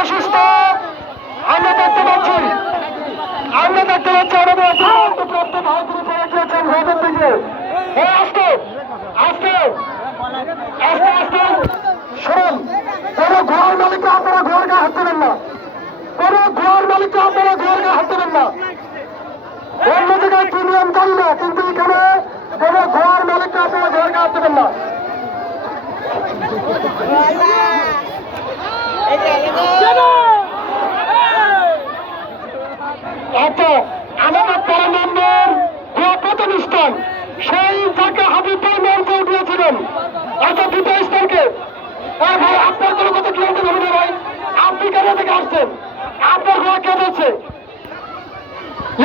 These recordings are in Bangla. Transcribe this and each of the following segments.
অসুস্থ আমরা দেখতে পাচ্ছি প্রাপ্ত ভারতীয় পড়ে গিয়েছেন রোদের দিকে। আস্তে আস্তে আস্তে আস্তে শুনুন, কোন ঘোড়ার মালিককে আপনারা ঘোড়ার গায়ে হাত দেবেন না, কোন ঘোড়ার মালিককে আপনারা ঘোড়ার গায়ে হাত দেবেন না। অন্য জায়গায় কি নিয়ম জানি না, কিন্তু এখানে কোন ঘোড়ার মালিককে আপনারা ঘোড়ার গায়ে হাত দেবেন না। আচ্ছা, আমাদের 13 নম্বর প্রথম স্থান সেই যাকে হাবিব ভাই মঞ্চে উঠিয়েছিলেন। আচ্ছা, দ্বিতীয় স্থানকে ভাই আপনার কোনো কথা কি বলতে হবে না ভাই, আপনি কেন থেকে আসছেন, আপনার ঘোড়া কে বলছে?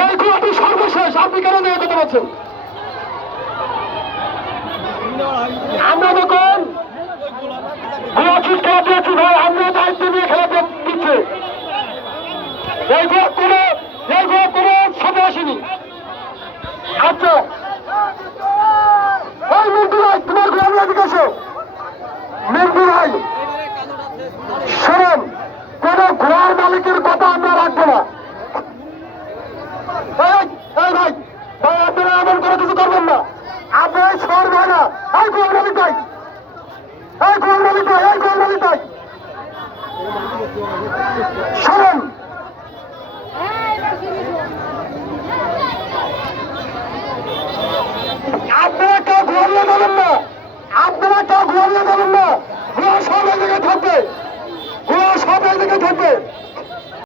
এই ঘোড়াটি সর্বশেষ, আপনি কেন থেকে কথা বলছেন? আমরা যখন ঘোড়া ছুট খেলা দিয়েছি ভাই, আমরা দায়িত্ব নিয়ে খেলা দিচ্ছে। এই ঘোড়া কোনো সাথে আসেনি। আচ্ছা, এই মিন্টু ভাই তোমার ঘোড়া দিকে আসো। মিন্টু ভাই শুনুন, কোন ঘোড়ার মালিকের কথা আমরা রাখবো না। এই ভাই ভাই আপনারা এমন করে কিছু করবেন না, আপনার সর ভাই না। এই ঘোড়ার মালিক ভাই, এই ঘোড়ার মালিক ভাই, এই ঘোড়ার মালিক ভাই শুনুন, আপনারা কেউ ঘুরিয়ে দেবেন না, আপনারা কেউ ঘুরিয়ে দেবেন না। ঘোড়া সব এই জায়গায় থাকবে, ঘোড়া সব এই জায়গায় থাকবে।